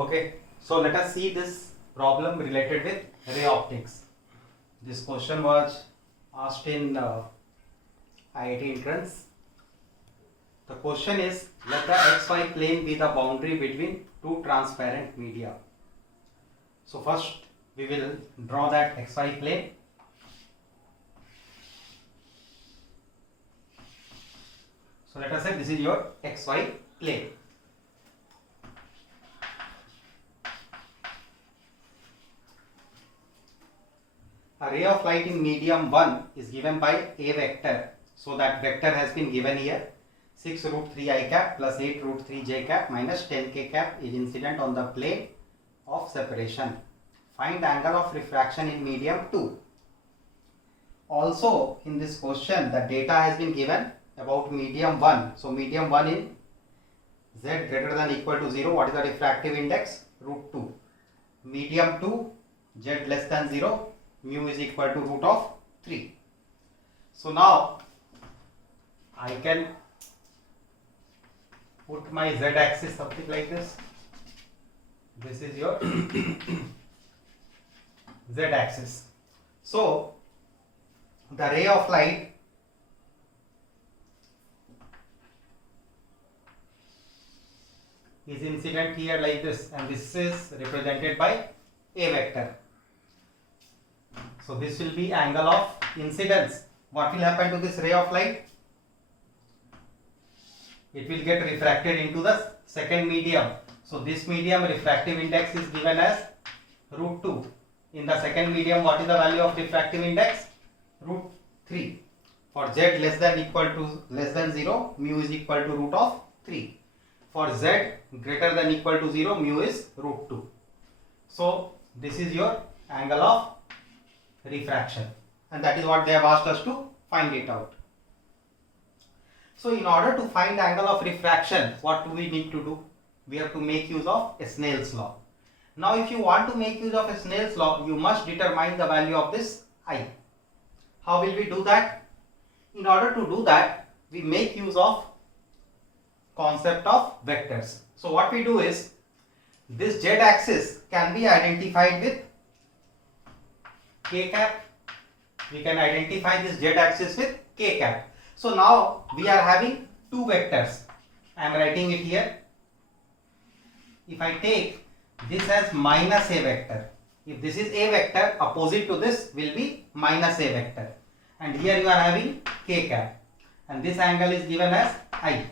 Okay, so let us see this problem related with ray optics. This question was asked in IIT entrance. The question is, let the xy plane be the boundary between two transparent media. So first we will draw that xy plane. So let us say this is your xy plane. A ray of light in medium 1 is given by a vector. So that vector has been given here. 6 root 3 I cap plus 8 root 3 j cap minus 10 k cap is incident on the plane of separation. Find angle of refraction in medium 2. Also in this question the data has been given about medium 1. So medium 1 in z greater than equal to 0. What is the refractive index? Root 2. Medium 2 z less than 0. Mu is equal to root of 3. So now I can put my z axis something like this. This is your z axis. So the ray of light is incident here like this, and this is represented by a vector. So this will be angle of incidence. What will happen to this ray of light? It will get refracted into the second medium. So this medium refractive index is given as root 2. In the second medium, what is the value of refractive index? Root 3. For z less than equal to less than 0, mu is equal to root of 3. For z greater than equal to 0, mu is root 2. So this is your angle of refraction, and that is what they have asked us to find it out. So in order to find angle of refraction, what do we need to do? We have to make use of Snell's law. Now if you want to make use of Snell's law, you must determine the value of this I. How will we do that? In order to do that, we make use of concept of vectors. So what we do is, this z axis can be identified with k cap. We can identify this z axis with k cap. So now we are having two vectors. I am writing it here. If I take this as minus a vector, if this is a vector, opposite to this will be minus a vector, and here you are having k cap, and this angle is given as I.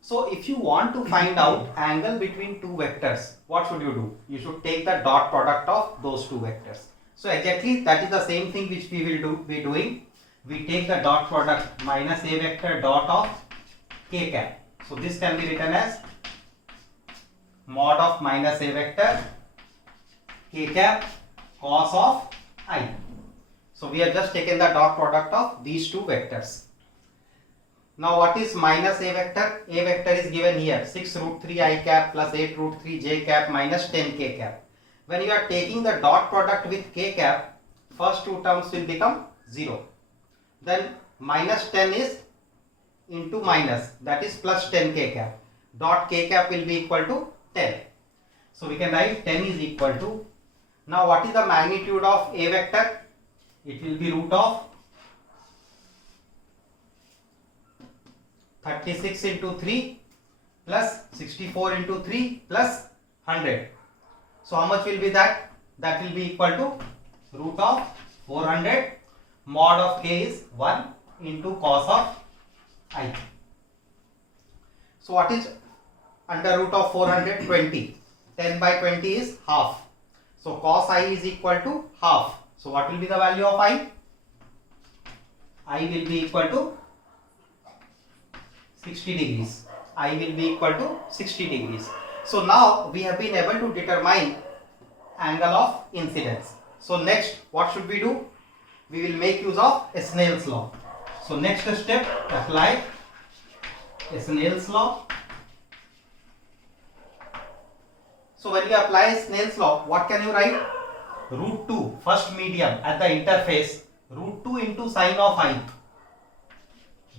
So if you want to find out angle between two vectors, what should you do? You should take the dot product of those two vectors. So exactly that is the same thing which we will be doing. We take the dot product minus a vector dot of k cap. So this can be written as mod of minus a vector k cap cos of I. So we have just taken the dot product of these two vectors. Now what is minus a vector? A vector is given here, 6 root 3 I cap plus 8 root 3 j cap minus 10 k cap. When you are taking the dot product with k cap, first two terms will become 0. Then minus 10 is into minus, that is plus 10 k cap. Dot k cap will be equal to 10. So we can write 10 is equal to, now what is the magnitude of a vector? It will be root of 36 into 3 plus 64 into 3 plus 100. So how much will be that? That will be equal to root of 400. Mod of k is 1 into cos of I. So what is under root of 400? 20. 10 by 20 is half. So cos I is equal to half. So what will be the value of I? I will be equal to 60 degrees. I will be equal to 60 degrees. So now we have been able to determine angle of incidence. So next what should we do? We will make use of Snell's law. So next step, apply Snell's law. So when you apply Snell's law, what can you write? Root 2, first medium at the interface, root 2 into sine of I.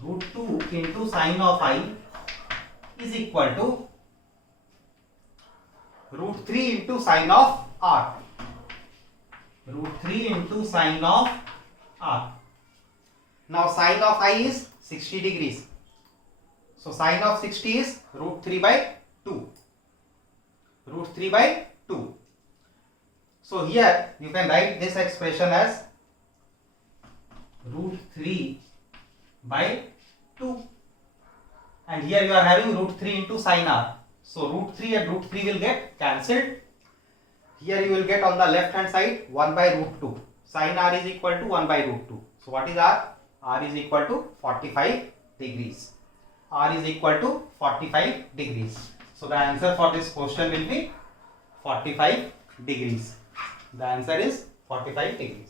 Root 2 into sine of I is equal to root 3 into sine of r. Root 3 into sine of r. Now sine of I is 60 degrees. So sine of 60 is root 3 by 2. Root 3 by 2. So here you can write this expression as root 3 by 2. And here you are having root 3 into sine r. So root 3 and root 3 will get cancelled. Here you will get on the left hand side 1 by root 2. Sine r is equal to 1 by root 2. So what is r? R is equal to 45 degrees. R is equal to 45 degrees. So the answer for this question will be 45 degrees. The answer is 45 degrees.